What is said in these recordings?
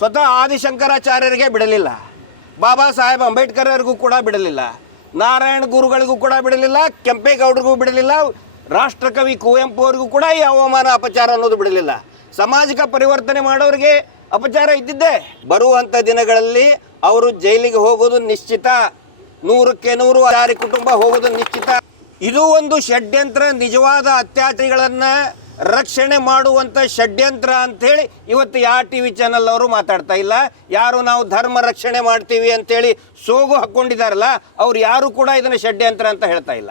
ಸ್ವತಃ ಆದಿಶಂಕರಾಚಾರ್ಯರಿಗೆ ಬಿಡಲಿಲ್ಲ. ಬಾಬಾ ಸಾಹೇಬ್ ಅಂಬೇಡ್ಕರ್ ಅವರಿಗೂ ಕೂಡ ಬಿಡಲಿಲ್ಲ. ನಾರಾಯಣ ಗುರುಗಳಿಗೂ ಕೂಡ ಬಿಡಲಿಲ್ಲ. ಕೆಂಪೇಗೌಡರಿಗೂ ಬಿಡಲಿಲ್ಲ. ರಾಷ್ಟ್ರಕವಿ ಕುವೆಂಪು ಅವರಿಗೂ ಕೂಡ ಈ ಅವಮಾನ, ಅಪಚಾರ ಅನ್ನೋದು ಬಿಡಲಿಲ್ಲ. ಸಾಮಾಜಿಕ ಪರಿವರ್ತನೆ ಮಾಡೋರಿಗೆ ಅಪಚಾರ ಇದ್ದಿದ್ದೇ. ಬರುವಂಥ ದಿನಗಳಲ್ಲಿ ಅವರು ಜೈಲಿಗೆ ಹೋಗೋದು ನಿಶ್ಚಿತ. ನೂರಕ್ಕೆ ನೂರು ಆಚಾರಿ ಕುಟುಂಬ ಹೋಗೋದು ನಿಶ್ಚಿತ. ಇದು ಒಂದು ಷಡ್ಯಂತ್ರ ನಿಜವಾದ ಅತ್ಯಾಚಾರಿಗಳನ್ನ ರಕ್ಷಣೆ ಮಾಡುವಂಥ ಷಡ್ಯಂತ್ರ ಅಂಥೇಳಿ ಇವತ್ತು ಯಾವ ಟಿ ವಿ ಚಾನಲ್ ಅವರು ಮಾತಾಡ್ತಾ ಇಲ್ಲ. ಯಾರು ನಾವು ಧರ್ಮ ರಕ್ಷಣೆ ಮಾಡ್ತೀವಿ ಅಂತೇಳಿ ಸೋಗು ಹಾಕ್ಕೊಂಡಿದ್ದಾರಲ್ಲ, ಅವ್ರು ಯಾರು ಕೂಡ ಇದನ್ನು ಷಡ್ಯಂತ್ರ ಅಂತ ಹೇಳ್ತಾ ಇಲ್ಲ.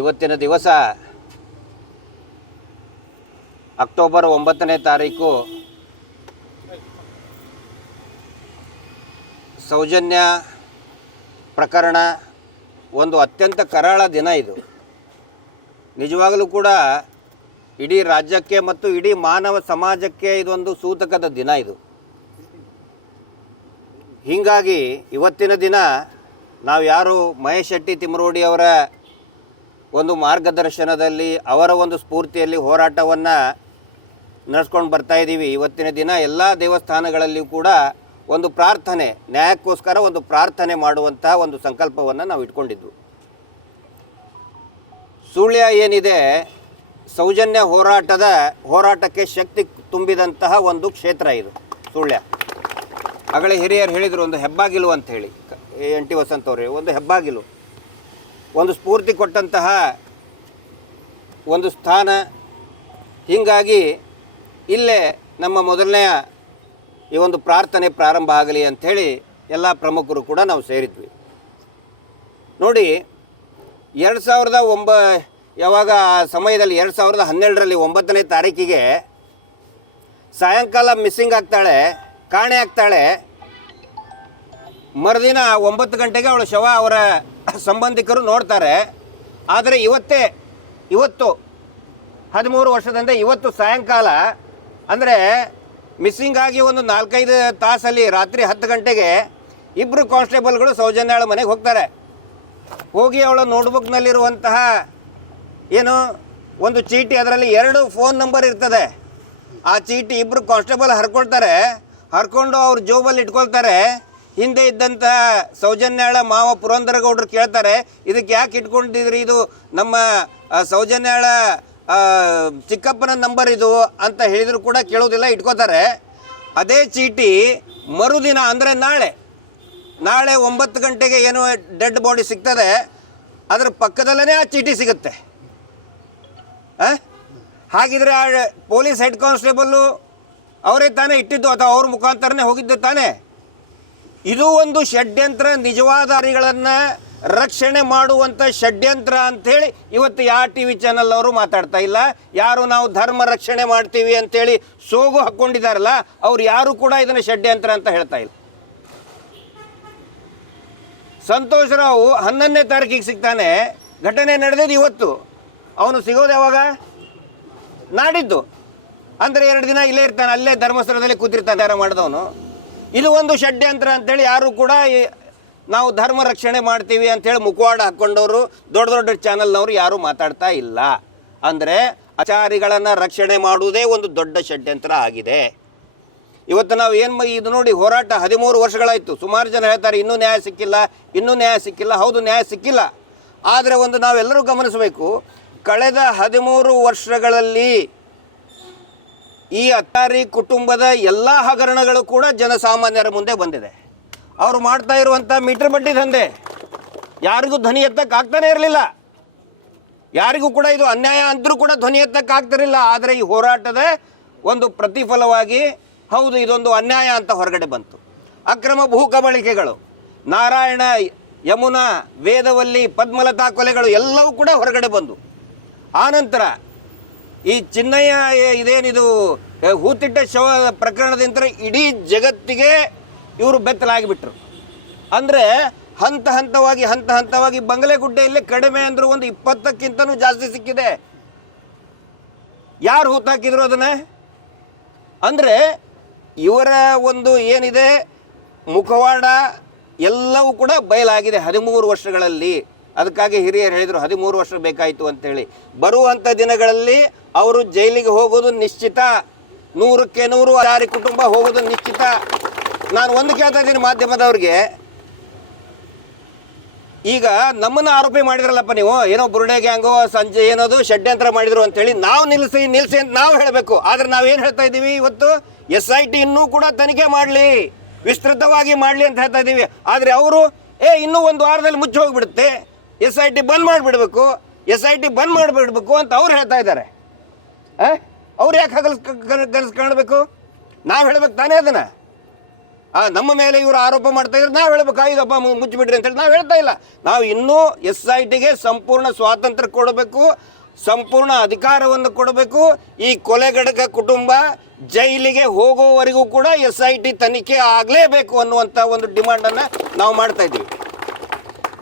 ಇವತ್ತಿನ ದಿವಸ ಅಕ್ಟೋಬರ್ ಒಂಬತ್ತನೇ ತಾರೀಕು ಸೌಜನ್ಯ ಪ್ರಕರಣ ಒಂದು ಅತ್ಯಂತ ಕರಾಳ ದಿನ ಇದು. ನಿಜವಾಗಲೂ ಕೂಡ ಇಡೀ ರಾಜ್ಯಕ್ಕೆ ಮತ್ತು ಇಡೀ ಮಾನವ ಸಮಾಜಕ್ಕೆ ಇದೊಂದು ಸೂತಕದ ದಿನ ಇದು. ಹೀಗಾಗಿ ಇವತ್ತಿನ ದಿನ ನಾವು ಯಾರು ಮಹೇಶ್ ಶೆಟ್ಟಿ ತಿಮರೋಡಿ ಅವರ ಒಂದು ಮಾರ್ಗದರ್ಶನದಲ್ಲಿ ಅವರ ಒಂದು ಸ್ಫೂರ್ತಿಯಲ್ಲಿ ಹೋರಾಟವನ್ನು ನಡೆಸ್ಕೊಂಡು ಬರ್ತಾ ಇದ್ದೀವಿ. ಇವತ್ತಿನ ದಿನ ಎಲ್ಲ ದೇವಸ್ಥಾನಗಳಲ್ಲಿಯೂ ಕೂಡ ಒಂದು ಪ್ರಾರ್ಥನೆ, ನ್ಯಾಯಕ್ಕೋಸ್ಕರ ಒಂದು ಪ್ರಾರ್ಥನೆ ಮಾಡುವಂತಹ ಒಂದು ಸಂಕಲ್ಪವನ್ನು ನಾವು ಇಟ್ಕೊಂಡಿದ್ವು. ಸುಳ್ಯ ಏನಿದೆ? ಸೌಜನ್ಯ ಹೋರಾಟದ, ಹೋರಾಟಕ್ಕೆ ಶಕ್ತಿ ತುಂಬಿದಂತಹ ಒಂದು ಕ್ಷೇತ್ರ ಇದು. ಸುಳ್ಯ. ಆಗಲೇ ಹಿರಿಯರು ಹೇಳಿದರು, ಒಂದು ಹೆಬ್ಬಾಗಿಲು ಅಂತ ಹೇಳಿ. ಎನ್, ಟಿ ವಸಂತ್ ಅವರು ಒಂದು ಹೆಬ್ಬಾಗಿಲು. ಒಂದು ಸ್ಫೂರ್ತಿ ಕೊಟ್ಟಂತಹ ಒಂದು ಸ್ಥಾನ. ಹೀಗಾಗಿ ಇಲ್ಲೇ ನಮ್ಮ ಮೊದಲನೆಯ ಈ ಒಂದು ಪ್ರಾರ್ಥನೆ ಪ್ರಾರಂಭ ಆಗಲಿ ಅಂಥೇಳಿ ಎಲ್ಲ ಪ್ರಮುಖರು ಕೂಡ ನಾವು ಸೇರಿದ್ವಿ. ನೋಡಿ, ಎರಡು ಸಾವಿರದ ಒಂಬ ಯಾವಾಗ ಸಮಯದಲ್ಲಿ ಎರಡು ಸಾವಿರದ ಹನ್ನೆರಡರಲ್ಲಿ ಒಂಬತ್ತನೇ ತಾರೀಕಿಗೆ ಸಾಯಂಕಾಲ ಮಿಸ್ಸಿಂಗ್ ಆಗ್ತಾಳೆ, ಕಾಣೆ ಆಗ್ತಾಳೆ, ಮರುದಿನ ಒಂಬತ್ತು ಗಂಟೆಗೆ ಅವಳು ಶವ ಅವರ ಸಂಬಂಧಿಕರು ನೋಡ್ತಾರೆ. ಆದರೆ ಇವತ್ತೇ, ಇವತ್ತು, ಹದಿಮೂರು ವರ್ಷದಿಂದ ಇವತ್ತು ಸಾಯಂಕಾಲ, ಅಂದರೆ ಮಿಸ್ಸಿಂಗ್ ಆಗಿ ಒಂದು ನಾಲ್ಕೈದು ತಾಸಲ್ಲಿ ರಾತ್ರಿ ಹತ್ತು ಗಂಟೆಗೆ ಇಬ್ಬರು ಕಾನ್ಸ್ಟೇಬಲ್ಗಳು ಸೌಜನ್ಯಾಳ ಮನೆಗೆ ಹೋಗ್ತಾರೆ. ಹೋಗಿ ಅವಳ ನೋಟ್ಬುಕ್ನಲ್ಲಿರುವಂತಹ ಏನು? ಒಂದು ಚೀಟಿ, ಅದರಲ್ಲಿ ಎರಡು ಫೋನ್ ನಂಬರ್ ಇರ್ತದೆ. ಆ ಚೀಟಿ ಇಬ್ಬರು ಕಾನ್ಸ್ಟೇಬಲ್ ಹರ್ಕೊಳ್ತಾರೆ. ಹರ್ಕೊಂಡು ಅವ್ರ ಜೋಬಲ್ಲಿ ಇಟ್ಕೊಳ್ತಾರೆ. ಹಿಂದೆ ಇದ್ದಂಥ ಸೌಜನ್ಯಾಳ ಮಾವ ಪುರಂದರಗೌಡರು ಕೇಳ್ತಾರೆ, ಇದಕ್ಕೆ ಯಾಕೆ ಇಟ್ಕೊಂಡಿದ್ರಿ ಇದು? ನಮ್ಮ ಸೌಜನ್ಯಾಳ ಚಿಕ್ಕಪ್ಪನ ನಂಬರ್ ಇದು ಅಂತ ಹೇಳಿದರೂ ಕೂಡ ಕೇಳೋದಿಲ್ಲ, ಇಟ್ಕೋತಾರೆ. ಅದೇ ಚೀಟಿ ಮರುದಿನ, ಅಂದರೆ ನಾಳೆ ನಾಳೆ ಒಂಬತ್ತು ಗಂಟೆಗೆ ಏನು ಡೆಡ್ ಬಾಡಿ ಸಿಗ್ತದೆ. ಅದರ ಪಕ್ಕದಲ್ಲೇ ಆ ಚೀಟಿ ಸಿಗುತ್ತೆ? ಹಾಗಿದ್ರೆ ಆ ಪೊಲೀಸ್ ಹೆಡ್ ಕಾನ್ಸ್ಟೇಬಲ್ಲು ಅವರೇ ತಾನೇ ಇಟ್ಟಿದ್ದು ಅಥವಾ ಅವ್ರ ಮುಖಾಂತರನೇ ಹೋಗಿದ್ದು ತಾನೇ? ಇದು ಒಂದು ಷಡ್ಯಂತ್ರ, ನಿಜವಾದ ಅರಿಗಳನ್ನು ರಕ್ಷಣೆ ಮಾಡುವಂಥ ಷಡ್ಯಂತ್ರ ಅಂಥೇಳಿ ಇವತ್ತು ಯಾವ ಟಿ ವಿ ಚಾನಲ್ ಅವರು ಮಾತಾಡ್ತಾ ಇಲ್ಲ. ಯಾರು ನಾವು ಧರ್ಮ ರಕ್ಷಣೆ ಮಾಡ್ತೀವಿ ಅಂತೇಳಿ ಸೋಗು ಹಾಕ್ಕೊಂಡಿದ್ದಾರಲ್ಲ, ಅವ್ರು ಯಾರು ಕೂಡ ಇದನ್ನು ಷಡ್ಯಂತ್ರ ಅಂತ ಹೇಳ್ತಾ ಇಲ್ಲ. ಸಂತೋಷ್ ರಾವ್ ಹನ್ನೊಂದನೇ ತಾರೀಕಿಗೆ ಸಿಗ್ತಾನೆ. ಘಟನೆ ನಡೆದಿದ್ದು ಇವತ್ತು. ಅವನು ಸಿಗೋದು ಯಾವಾಗ? ನಾಡಿದ್ದು. ಅಂದರೆ ಎರಡು ದಿನ ಇಲ್ಲೇ ಇರ್ತಾನೆ, ಅಲ್ಲೇ ಧರ್ಮಸ್ಥಳದಲ್ಲಿ ಕೂತಿರ್ತಾನೆ ಮಾಡಿದವನು. ಇದು ಒಂದು ಷಡ್ಯಂತ್ರ ಅಂತೇಳಿ ಯಾರು ಕೂಡ ನಾವು ಧರ್ಮ ರಕ್ಷಣೆ ಮಾಡ್ತೀವಿ ಅಂತೇಳಿ ಮುಖವಾಡ ಹಾಕ್ಕೊಂಡವರು, ದೊಡ್ಡ ದೊಡ್ಡ ಚಾನಲ್ನವರು ಯಾರೂ ಮಾತಾಡ್ತಾ ಇಲ್ಲ. ಅಂದರೆ ಆಚಾರಿಗಳನ್ನು ರಕ್ಷಣೆ ಮಾಡುವುದೇ ಒಂದು ದೊಡ್ಡ ಷಡ್ಯಂತ್ರ ಆಗಿದೆ. ಇವತ್ತು ನಾವು ಏನು ಇದು ನೋಡಿ ಹೋರಾಟ ಹದಿಮೂರು ವರ್ಷಗಳಾಯಿತು. ಸುಮಾರು ಜನ ಹೇಳ್ತಾರೆ, ಇನ್ನೂ ನ್ಯಾಯ ಸಿಕ್ಕಿಲ್ಲ, ಇನ್ನೂ ನ್ಯಾಯ ಸಿಕ್ಕಿಲ್ಲ. ಹೌದು, ನ್ಯಾಯ ಸಿಕ್ಕಿಲ್ಲ. ಆದರೆ ಒಂದು ನಾವೆಲ್ಲರೂ ಗಮನಿಸಬೇಕು ಕಳೆದ ಹದಿಮೂರು ವರ್ಷಗಳಲ್ಲಿ ಈ ಅತ್ತಾರಿ ಕುಟುಂಬದ ಎಲ್ಲ ಹಗರಣಗಳು ಕೂಡ ಜನಸಾಮಾನ್ಯರ ಮುಂದೆ ಬಂದಿದೆ. ಅವರು ಮಾಡ್ತಾ ಇರುವಂಥ ಮೀಟರ್ ಬಡ್ಡಿ ದಂಧೆ ಯಾರಿಗೂ ಧ್ವನಿ ಎತ್ತಕ್ಕಾಗ್ತಾನೆ ಇರಲಿಲ್ಲ. ಯಾರಿಗೂ ಕೂಡ ಇದು ಅನ್ಯಾಯ ಅಂದರೂ ಕೂಡ ಧ್ವನಿ ಎತ್ತಕ್ಕಾಗ್ತಿರಲಿಲ್ಲ. ಆದರೆ ಈ ಹೋರಾಟದ ಒಂದು ಪ್ರತಿಫಲವಾಗಿ ಹೌದು, ಇದೊಂದು ಅನ್ಯಾಯ ಅಂತ ಹೊರಗಡೆ ಬಂತು. ಅಕ್ರಮ ಭೂ ಕಬಳಿಕೆಗಳು, ನಾರಾಯಣ, ಯಮುನಾ, ವೇದವಲ್ಲಿ, ಪದ್ಮಲತಾ ಕೊಲೆಗಳು ಎಲ್ಲವೂ ಕೂಡ ಹೊರಗಡೆ ಬಂದು. ಆನಂತರ ಈ ಚಿನ್ನಯ್ಯ ಇದೇನಿದು ಹೂತಿಟ್ಟ ಶವ ಪ್ರಕರಣದಿಂದ ಇಡೀ ಜಗತ್ತಿಗೆ ಇವರು ಬೆತ್ತಲಾಗಿಬಿಟ್ರು. ಅಂದರೆ ಹಂತ ಹಂತವಾಗಿ ಹಂತ ಹಂತವಾಗಿ ಬಂಗಲೆ ಗುಡ್ಡೆಯಲ್ಲಿ ಕಡಿಮೆ ಅಂದರೂ ಒಂದು ಇಪ್ಪತ್ತಕ್ಕಿಂತನೂ ಜಾಸ್ತಿ ಸಿಕ್ಕಿದೆ. ಯಾರು ಹೂತಾಕಿದ್ರು ಅದನ್ನ? ಅಂದರೆ ಇವರ ಒಂದು ಏನಿದೆ, ಮುಖವಾಡ ಎಲ್ಲವೂ ಕೂಡ ಬಯಲಾಗಿದೆ ಹದಿಮೂರು ವರ್ಷಗಳಲ್ಲಿ. ಅದಕ್ಕಾಗಿ ಹಿರಿಯರು ಹೇಳಿದರು, ಹದಿಮೂರು ವರ್ಷ ಬೇಕಾಯಿತು ಅಂತೇಳಿ. ಬರುವಂಥ ದಿನಗಳಲ್ಲಿ ಅವರು ಜೈಲಿಗೆ ಹೋಗೋದು ನಿಶ್ಚಿತ. ನೂರಕ್ಕೆ ನೂರು ಯಾರಿ ಕುಟುಂಬ ಹೋಗೋದು ನಿಶ್ಚಿತ. ನಾನು ಒಂದು ಕೇಳ್ತಾ ಇದ್ದೀನಿ ಮಾಧ್ಯಮದವ್ರಿಗೆ. ಈಗ ನಮ್ಮನ್ನ ಆರೋಪಿ ಮಾಡಿದ್ರಲ್ಲಪ್ಪ ನೀವು, ಏನೋ ಬುರುಡೆ ಗ್ಯಾಂಗು, ಸಂಜೆ ಏನೋದು, ಷಡ್ಯಂತ್ರ ಮಾಡಿದ್ರು ಅಂತೇಳಿ ನಾವು ನಿಲ್ಲಿಸಿ ನಿಲ್ಲಿಸಿ ಅಂತ ನಾವು ಹೇಳಬೇಕು. ಆದ್ರೆ ನಾವೇನು ಹೇಳ್ತಾ ಇದ್ದೀವಿ ಇವತ್ತು? ಎಸ್ ಐ ಟಿ ಇನ್ನೂ ಕೂಡ ತನಿಖೆ ಮಾಡಲಿ. ವಿಸ್ತೃತವಾಗಿ ಮಾಡಲಿ ಅಂತ ಹೇಳ್ತಾ ಇದ್ದೀವಿ. ಆದರೆ ಅವರು, ಏ, ಇನ್ನೂ ಒಂದು ವಾರದಲ್ಲಿ ಮುಚ್ಚಿ ಹೋಗ್ಬಿಡುತ್ತೆ. ಎಸ್ ಐ ಟಿ ಬಂದ್ ಮಾಡಿಬಿಡ್ಬೇಕು ಎಸ್ ಐ ಟಿ ಬಂದ್ ಮಾಡಿಬಿಡ್ಬೇಕು ಅಂತ ಅವ್ರು ಹೇಳ್ತಾ ಇದ್ದಾರೆ. ಅವ್ರು ಯಾಕೆ ಹಗಲ್ ಕನಸು ಕಾಣಬೇಕು? ನಾವು ಹೇಳ್ಬೇಕು ತಾನೇ ಅದನ್ನ. ಆ, ನಮ್ಮ ಮೇಲೆ ಇವರು ಆರೋಪ ಮಾಡ್ತಾ ಇದ್ರೆ ನಾವು ಹೇಳ್ಬೇಕು ಆಯ್ದಪ್ಪ ಮು- ಮುಚ್ಚಿಬಿಡ್ರಿ ಅಂತೇಳಿ ನಾವು ಹೇಳ್ತಾ ಇಲ್ಲ. ನಾವು ಇನ್ನೂ ಎಸ್ ಐ ಟಿಗೆ ಸಂಪೂರ್ಣ ಸ್ವಾತಂತ್ರ್ಯ ಕೊಡಬೇಕು ಸಂಪೂರ್ಣ ಅಧಿಕಾರವನ್ನು ಕೊಡಬೇಕು. ಈ ಕೊಲೆಗಡಕ ಕುಟುಂಬ ಜೈಲಿಗೆ ಹೋಗುವವರೆಗೂ ಕೂಡ ಎಸ್ ಐ ಟಿ ತನಿಖೆ ಆಗಲೇಬೇಕು ಅನ್ನುವಂಥ ಒಂದು ಡಿಮಾಂಡನ್ನು ನಾವು ಮಾಡ್ತಾ ಇದ್ದೀವಿ.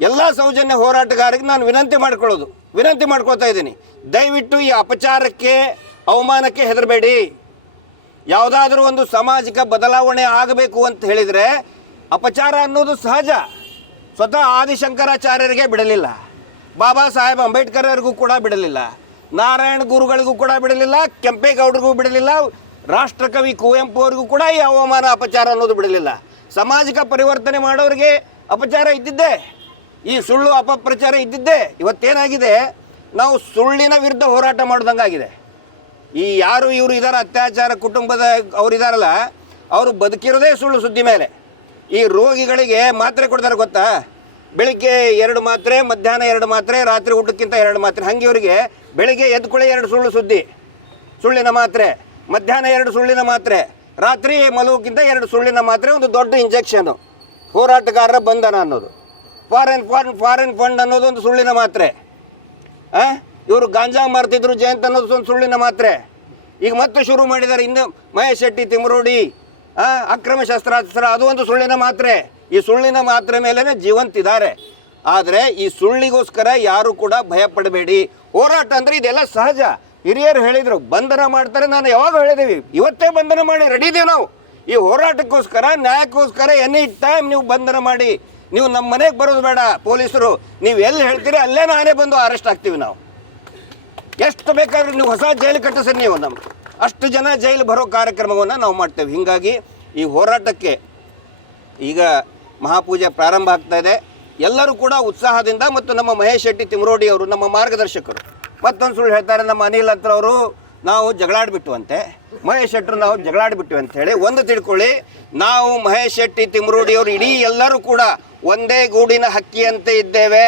ಎಲ್ಲ ಸೌಜನ್ಯ ಹೋರಾಟಗಾರರಿಗೆ ನಾನು ವಿನಂತಿ ಮಾಡ್ಕೊಳ್ಳೋದು. ವಿನಂತಿ ಮಾಡ್ಕೊಳ್ತಾ ಇದ್ದೀನಿ. ದಯವಿಟ್ಟು ಈ ಅಪಚಾರಕ್ಕೆ, ಅವಮಾನಕ್ಕೆ ಹೆದರಬೇಡಿ. ಯಾವುದಾದ್ರೂ ಒಂದು ಸಾಮಾಜಿಕ ಬದಲಾವಣೆ ಆಗಬೇಕು ಅಂತ ಹೇಳಿದರೆ ಅಪಚಾರ ಅನ್ನೋದು ಸಹಜ. ಸ್ವತಃ ಆದಿಶಂಕರಾಚಾರ್ಯರಿಗೆ ಬಿಡಲಿಲ್ಲ. ಬಾಬಾ ಸಾಹೇಬ್ ಅಂಬೇಡ್ಕರ್ಗೂ ಕೂಡ ಬಿಡಲಿಲ್ಲ. ನಾರಾಯಣ ಗುರುಗಳಿಗೂ ಕೂಡ ಬಿಡಲಿಲ್ಲ. ಕೆಂಪೇಗೌಡರಿಗೂ ಬಿಡಲಿಲ್ಲ. ರಾಷ್ಟ್ರಕವಿ ಕುವೆಂಪು ಅವರಿಗೂ ಕೂಡ ಈ ಅವಮಾನ ಅಪಚಾರ ಅನ್ನೋದು ಬಿಡಲಿಲ್ಲ. ಸಾಮಾಜಿಕ ಪರಿವರ್ತನೆ ಮಾಡೋರಿಗೆ ಅಪಚಾರ ಇದ್ದಿದ್ದೇ. ಈ ಸುಳ್ಳು ಅಪಪ್ರಚಾರ ಇದ್ದಿದ್ದೇ, ಇವತ್ತೇನಾಗಿದೆ? ನಾವು ಸುಳ್ಳಿನ ವಿರುದ್ಧ ಹೋರಾಟ ಮಾಡ್ದಂಗಾಗಿದೆ. ಈ ಯಾರು ಇವರು ಇದಾರ, ಅತ್ಯಾಚಾರ ಕುಟುಂಬದ ಅವ್ರು ಇದಾರಲ್ಲ, ಅವರು ಬದುಕಿರೋದೇ ಸುಳ್ಳು ಸುದ್ದಿ ಮೇಲೆ. ಈ ರೋಗಿಗಳಿಗೆ ಮಾತ್ರೆ ಕೊಡ್ತಾರೆ ಗೊತ್ತಾ? ಬೆಳಿಗ್ಗೆ ಎರಡು ಮಾತ್ರೆ, ಮಧ್ಯಾಹ್ನ ಎರಡು ಮಾತ್ರೆ, ರಾತ್ರಿ ಊಟಕ್ಕಿಂತ ಎರಡು ಮಾತ್ರೆ. ಹಂಗೆ ಇವರಿಗೆ ಬೆಳಿಗ್ಗೆ ಎದ್ಕೊಳ್ಳಿ ಎರಡು ಸುಳ್ಳು ಸುದ್ದಿ. ಸುಳ್ಳಿನ ಮಾತ್ರೆ, ಮಧ್ಯಾಹ್ನ ಎರಡು ಸುಳ್ಳಿನ ಮಾತ್ರೆ, ರಾತ್ರಿ ಮಲಗೋಕ್ಕಿಂತ ಎರಡು ಸುಳ್ಳಿನ ಮಾತ್ರೆ, ಒಂದು ದೊಡ್ಡ ಇಂಜೆಕ್ಷನು ಹೋರಾಟಗಾರರ ಬಂಧನ ಅನ್ನೋದು. ಫಾರಿನ್ ಫಾರಿನ್ ಫಾರಿನ್ ಫಂಡ್ ಅನ್ನೋದು ಒಂದು ಸುಳ್ಳಿನ ಮಾತ್ರೆ. ಹಾಂ ಇವರು ಗಾಂಜಾ ಮಾರ್ತಿದ್ರು ಜಯಂತ್ ಅನ್ನೋದು ಒಂದು ಸುಳ್ಳಿನ ಮಾತ್ರೆ. ಈಗ ಮತ್ತೆ ಶುರು ಮಾಡಿದ್ದಾರೆ ಇನ್ನು ಮಹೇಶ್ ಶೆಟ್ಟಿ, ತಿಮರೋಡಿ ಅಕ್ರಮ ಶಸ್ತ್ರಾಸ್ತ್ರ, ಅದು ಒಂದು ಸುಳ್ಳಿನ ಮಾತ್ರೆ. ಈ ಸುಳ್ಳಿನ ಮಾತ್ರೆ ಮೇಲೇ ಜೀವಂತಿದ್ದಾರೆ ಆದರೆ ಈ ಸುಳ್ಳಿಗೋಸ್ಕರ ಯಾರು ಕೂಡ ಭಯ ಪಡಬೇಡಿ ಹೋರಾಟ ಅಂದರೆ ಇದೆಲ್ಲ ಸಹಜ. ಹಿರಿಯರು ಹೇಳಿದರು, ಬಂಧನ ಮಾಡ್ತಾರೆ, ನಾನು ಯಾವಾಗ ಹೇಳಿದ್ದೀವಿ ಇವತ್ತೇ ಬಂಧನ ಮಾಡಿ ರೆಡಿ ಇದೀವಿ ನಾವು. ಈ ಹೋರಾಟಕ್ಕೋಸ್ಕರ, ನ್ಯಾಯಕ್ಕೋಸ್ಕರ ಎನಿ ಟೈಮ್ ನೀವು ಬಂಧನ ಮಾಡಿ ನೀವು ನಮ್ಮ ಮನೆಗೆ ಬರೋದು ಬೇಡ, ಪೊಲೀಸರು. ನೀವು ಎಲ್ಲಿ ಹೇಳ್ತೀರಿ ಅಲ್ಲೇ ನಾನೇ ಬಂದು ಅರೆಸ್ಟ್ ಆಗ್ತೀವಿ ನಾವು. ಎಷ್ಟು ಬೇಕಾದ್ರೂ ನೀವು ಹೊಸ ಜೈಲು ಕಟ್ಟಿಸಿ ನೀವು ನಮ್ಮ ಅಷ್ಟು ಜನ ಜೈಲು ಬರೋ ಕಾರ್ಯಕ್ರಮವನ್ನು ನಾವು ಮಾಡ್ತೇವೆ. ಹೀಗಾಗಿ ಈ ಹೋರಾಟಕ್ಕೆ ಈಗ ಮಹಾಪೂಜೆ ಪ್ರಾರಂಭ ಆಗ್ತಾ ಇದೆ. ಎಲ್ಲರೂ ಕೂಡ ಉತ್ಸಾಹದಿಂದ ಮತ್ತು ನಮ್ಮ ಮಹೇಶ್ ಶೆಟ್ಟಿ ತಿಮರೋಡಿ ಅವರು ನಮ್ಮ ಮಾರ್ಗದರ್ಶಕರು. ಮತ್ತೊಂದು ಸುಳ್ಳು ಹೇಳ್ತಾರೆ ನಮ್ಮ ಅನಿಲ್ ಹತ್ರ ಅವರು ನಾವು ಜಗಳಾಡ್ಬಿಟ್ಟುವಂತೆ ಮಹೇಶ್ ಶೆಟ್ಟರು ನಾವು ಜಗಳಾಡ್ಬಿಟ್ಟು ಅಂತ ಹೇಳಿ ಒಂದು ತಿಳ್ಕೊಳ್ಳಿ, ನಾವು ಮಹೇಶ್ ಶೆಟ್ಟಿ, ತಿಮ್ರೂಡಿಯವರು ಇಡೀ ಎಲ್ಲರೂ ಕೂಡ ಒಂದೇ ಗೂಡಿನ ಹಕ್ಕಿಯಂತೆ ಇದ್ದೇವೆ.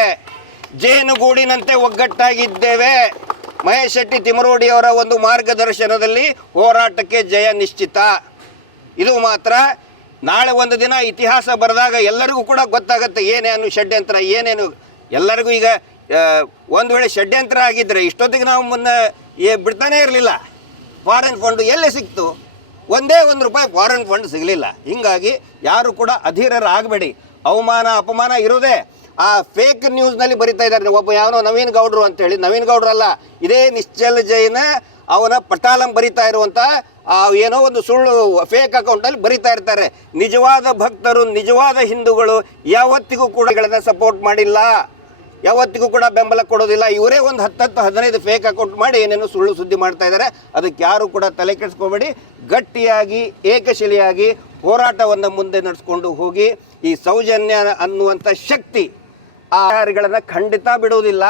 ಜೇನುಗೂಡಿನಂತೆ ಒಗ್ಗಟ್ಟಾಗಿದ್ದೇವೆ. ಮಹೇಶ್ ಶೆಟ್ಟಿ, ತಿಮರೋಡಿಯವರ ಒಂದು ಮಾರ್ಗದರ್ಶನದಲ್ಲಿ ಹೋರಾಟಕ್ಕೆ ಜಯ ನಿಶ್ಚಿತ. ಇದು ಮಾತ್ರ, ನಾಳೆ ಒಂದು ದಿನ ಇತಿಹಾಸ ಬರೆದಾಗ ಎಲ್ಲರಿಗೂ ಕೂಡ ಗೊತ್ತಾಗುತ್ತೆ ಏನೇನು ಷಡ್ಯಂತ್ರ, ಏನೇನು ಎಲ್ಲರಿಗೂ ಈಗ ಒಂದು ವೇಳೆ ಷಡ್ಯಂತ್ರ ಆಗಿದ್ದರೆ ಇಷ್ಟೊತ್ತಿಗೆ ನಾವು ಮುನ್ನ ಏ, ಬಿಡ್ತಾನೇ ಇರಲಿಲ್ಲ. ಫಾರಿನ್ ಫಂಡ್ ಎಲ್ಲಿ ಸಿಕ್ತು? ಒಂದೇ ಒಂದು ರೂಪಾಯಿ ಫಾರಿನ್ ಫಂಡ್ ಸಿಗಲಿಲ್ಲ. ಹೀಗಾಗಿ ಯಾರು ಕೂಡ ಅಧೀರರಾಗಬೇಡಿ. ಅವಮಾನ, ಅಪಮಾನ ಇರೋದೇ ಆ ಫೇಕ್ ನ್ಯೂಸ್ನಲ್ಲಿ ಬರಿತಾ ಇದ್ದಾರೆ. ಒಬ್ಬ ಯಾವನೋ ನವೀನ್ ಗೌಡ್ರು ಅಂತೇಳಿ. ನವೀನ್ ಗೌಡ್ರಲ್ಲ ಇದೇ ನಿಶ್ಚಲ ಜೈನ ಅವನ ಪಟಾಲಂ ಬರಿತಾ ಇರುವಂಥ ಏನೋ ಒಂದು ಸುಳ್ಳು ಫೇಕ್ ಅಕೌಂಟಲ್ಲಿ ಬರಿತಾ ಇರ್ತಾರೆ. ನಿಜವಾದ ಭಕ್ತರು, ನಿಜವಾದ ಹಿಂದೂಗಳು ಯಾವತ್ತಿಗೂ ಕೂಡ ಸಪೋರ್ಟ್ ಮಾಡಿಲ್ಲ. ಯಾವತ್ತಿಗೂ ಕೂಡ ಬೆಂಬಲ ಕೊಡೋದಿಲ್ಲ. ಇವರೇ ಒಂದು ಹತ್ತತ್ತು ಹದಿನೈದು ಫೇಕ್ ಅಕೌಂಟ್ ಮಾಡಿ ಏನೇನು ಸುಳ್ಳು ಸುದ್ದಿ ಮಾಡ್ತಾ ಇದ್ದಾರೆ ಅದಕ್ಕೆ ಯಾರು ಕೂಡ ತಲೆ ಕೆಡಿಸ್ಕೊಬೇಡಿ. ಗಟ್ಟಿಯಾಗಿ, ಏಕಶಿಲೆಯಾಗಿ ಹೋರಾಟವನ್ನು ಮುಂದೆ ನಡೆಸ್ಕೊಂಡು ಹೋಗಿ ಈ ಸೌಜನ್ಯ ಅನ್ನುವಂಥ ಶಕ್ತಿ ಆಹಾರಿಗಳನ್ನು ಖಂಡಿತ ಬಿಡುವುದಿಲ್ಲ.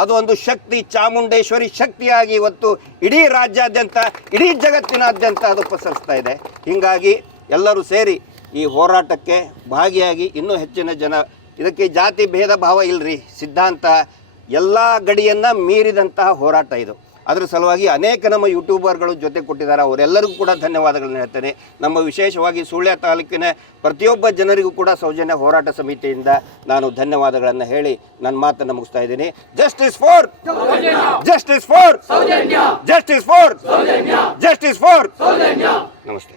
ಅದು ಒಂದು ಶಕ್ತಿ, ಚಾಮುಂಡೇಶ್ವರಿ ಶಕ್ತಿಯಾಗಿ ಇವತ್ತು ಇಡೀ ರಾಜ್ಯಾದ್ಯಂತ, ಇಡೀ ಜಗತ್ತಿನಾದ್ಯಂತ ಅದು ಪಸರಿಸ್ತಾ ಇದೆ. ಹೀಗಾಗಿ ಎಲ್ಲರೂ ಸೇರಿ ಈ ಹೋರಾಟಕ್ಕೆ ಭಾಗಿಯಾಗಿ ಇನ್ನೂ ಹೆಚ್ಚಿನ ಜನ ಇದಕ್ಕೆ ಜಾತಿ ಭೇದ ಭಾವ ಇಲ್ಲರಿ ಸಿದ್ಧಾಂತ ಎಲ್ಲ ಗಡಿಯನ್ನು ಮೀರಿದಂತಹ ಹೋರಾಟ ಇದು. ಅದರ ಸಲುವಾಗಿ ಅನೇಕ ನಮ್ಮ ಯೂಟ್ಯೂಬರ್ಗಳು ಜೊತೆ ಕೊಟ್ಟಿದ್ದಾರೆ. ಅವರೆಲ್ಲರಿಗೂ ಕೂಡ ಧನ್ಯವಾದಗಳನ್ನು ಹೇಳ್ತೇನೆ. ನಮ್ಮ ವಿಶೇಷವಾಗಿ ಸುಳ್ಯ ತಾಲೂಕಿನ ಪ್ರತಿಯೊಬ್ಬ ಜನರಿಗೂ ಕೂಡ ಸೌಜನ್ಯ ಹೋರಾಟ ಸಮಿತಿಯಿಂದ ನಾನು ಧನ್ಯವಾದಗಳನ್ನು ಹೇಳಿ ನನ್ನ ಮಾತನ್ನು ಮುಗಿಸ್ತಾ ಇದ್ದೀನಿ. Justice for justice for justice for justice for ನಮಸ್ತೆ.